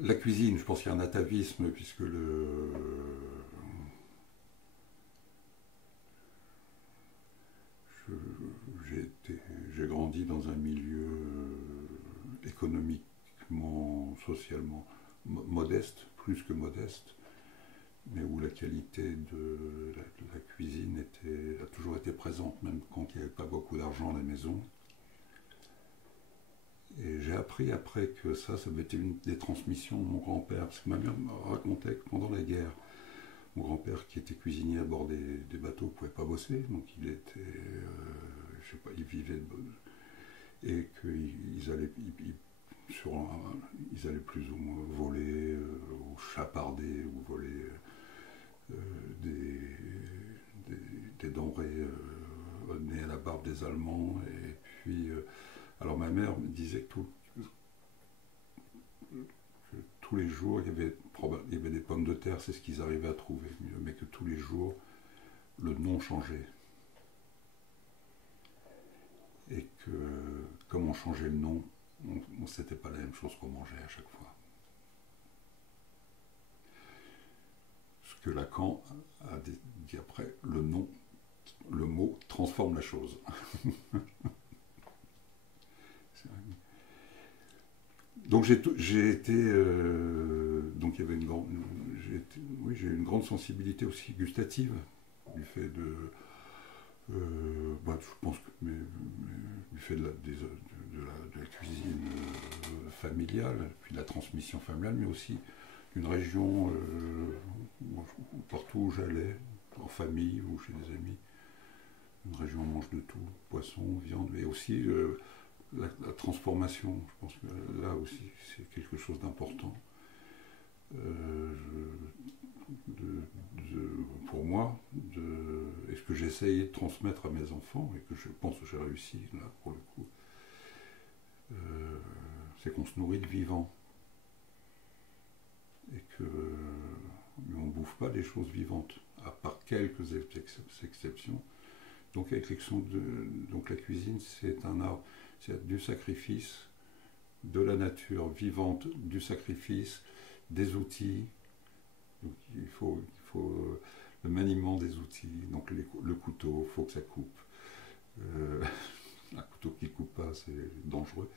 La cuisine, je pense qu'il y a un atavisme, puisque j'ai grandi dans un milieu économiquement, socialement modeste, plus que modeste, mais où la qualité de la cuisine a toujours été présente, même quand il n'y avait pas beaucoup d'argent à la maison. Et j'ai appris après que ça avait été une des transmissions de mon grand-père, parce que ma mère me racontait que pendant la guerre, mon grand-père, qui était cuisinier à bord des bateaux, ne pouvait pas bosser, donc il était, je sais pas, il vivait et qu'ils allaient, ils allaient plus ou moins voler ou chaparder ou voler euh, des, des denrées nées à la barbe des Allemands. Et puis, alors ma mère me disait que tous les jours il y avait des pommes de terre, c'est ce qu'ils arrivaient à trouver, mais que tous les jours le nom changeait. Et que comme on changeait le nom, c'était pas la même chose qu'on mangeait à chaque fois. Ce que Lacan a dit après, le mot transforme la chose. Donc j'ai été, donc il y avait oui, j'ai une grande sensibilité aussi gustative du fait je pense que du fait de la cuisine familiale, puis de la transmission familiale, mais aussi d'une région partout où j'allais, en famille ou chez des amis, une région où on mange de tout, poisson, viande, mais aussi la transformation. Je pense que là aussi c'est quelque chose d'important. Euh, pour moi, et ce que j'ai essayé de transmettre à mes enfants, et que je pense que j'ai réussi là pour le coup, euh, c'est qu'on se nourrit de vivant. Et que on ne bouffe pas des choses vivantes, à part quelques exceptions. Donc, donc la cuisine, c'est un art, c'est du sacrifice, de la nature vivante, du sacrifice, des outils. Donc, le maniement des outils. Donc le couteau, il faut que ça coupe. Euh, un couteau qui ne coupe pas, c'est dangereux.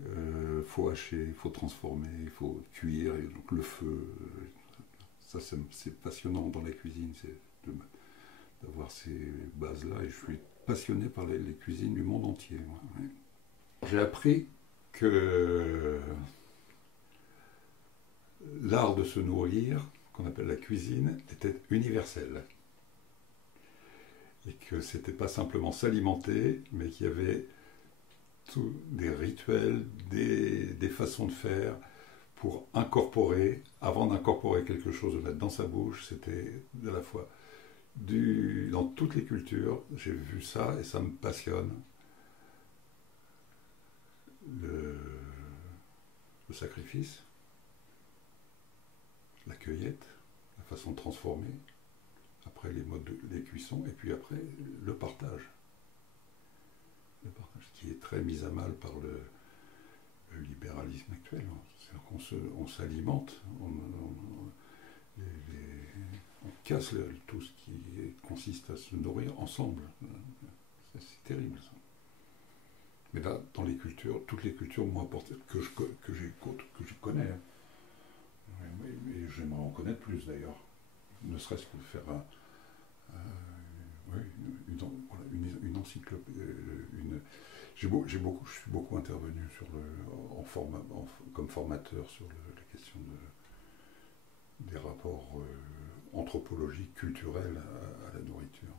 Il faut hacher, il faut transformer, il faut cuire, et donc le feu. Ça, c'est passionnant dans la cuisine, c'est d'avoir ces bases-là. Et je suis passionné par les cuisines du monde entier. Ouais. J'ai appris que l'art de se nourrir, qu'on appelle la cuisine, était universel. Et que c'était pas simplement s'alimenter, mais qu'il y avait des rituels, des façons de faire pour incorporer, avant d'incorporer quelque chose, de mettre dans sa bouche, c'était à la fois dans toutes les cultures, j'ai vu ça et ça me passionne. Le, le sacrifice, la cueillette, la façon de transformer, après les modes de cuisson, et puis après le partage. Le partage qui est très mis à mal par le libéralisme actuel. On s'alimente, on casse tout ce qui consiste à se nourrir ensemble. C'est terrible ça. Mais là, dans les cultures, toutes les cultures m'ont apporté, que je connais, hein. Et j'aimerais en connaître plus d'ailleurs. Ne serait-ce que faire oui, une encyclopédie. Je suis beaucoup intervenu comme formateur sur la question des rapports anthropologiques, culturels à la nourriture.